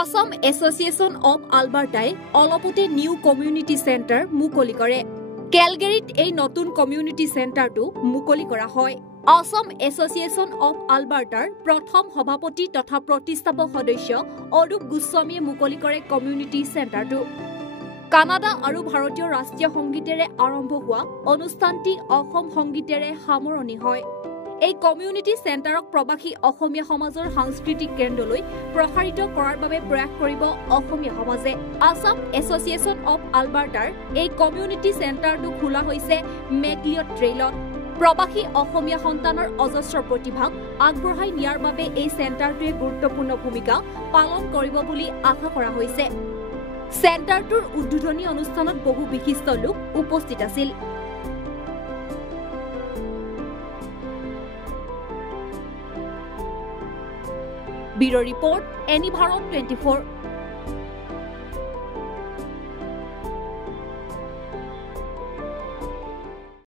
Assam association of আলবাৰ্টাই অলপতে new community centre মুকলি কৰে। কেলগেৰীত এই নতুন কমিউনিটি চেণ্টাৰটো মুকলি কৰা হয়। আসাম এছ'চিয়েশ্যন অৱ আলবাৰ্টাৰ প্ৰথম সভাপতি তথা প্ৰতিষ্ঠাপক সদস্য অৰূপ গোস্বামীয়ে মুকলি কৰে কমিউনিটি চেণ্টাৰটো। কানাডা আৰু ভাৰতীয় ৰাষ্ট্ৰীয় সংগীতেৰে আৰম্ভ হোৱা অনুষ্ঠানটি অসম সংগীতেৰে সামৰণি হয়। এই কমিউনিটি চেণ্টাৰক প্ৰবাসী অসমীয়া সমাজৰ সাংস্কৃতিক কেন্দ্ৰলৈ প্ৰসাৰিত কৰাৰ বাবে প্ৰয়াস কৰিব অসমীয়া সমাজে। আসাম এছ'চিয়েশ্যন অৱ আলবাৰ্টাৰ এই কমিউনিটি চেণ্টাৰটো খোলা হৈছে মেকলিয়ট ট্ৰেইলত। প্ৰবাসী অসমীয়া সন্তানৰ অজস্ৰ প্ৰতিভাক আগবঢ়াই নিয়াৰ বাবে এই চেণ্টাৰটোৱে গুৰুত্বপূৰ্ণ ভূমিকা পালন কৰিব বুলি আশা কৰা হৈছে। চেণ্টাৰটোৰ উদ্বোধনী অনুষ্ঠানত বহু বিশিষ্ট লোক উপস্থিত আছিল। Bureau report, any Bharat 24।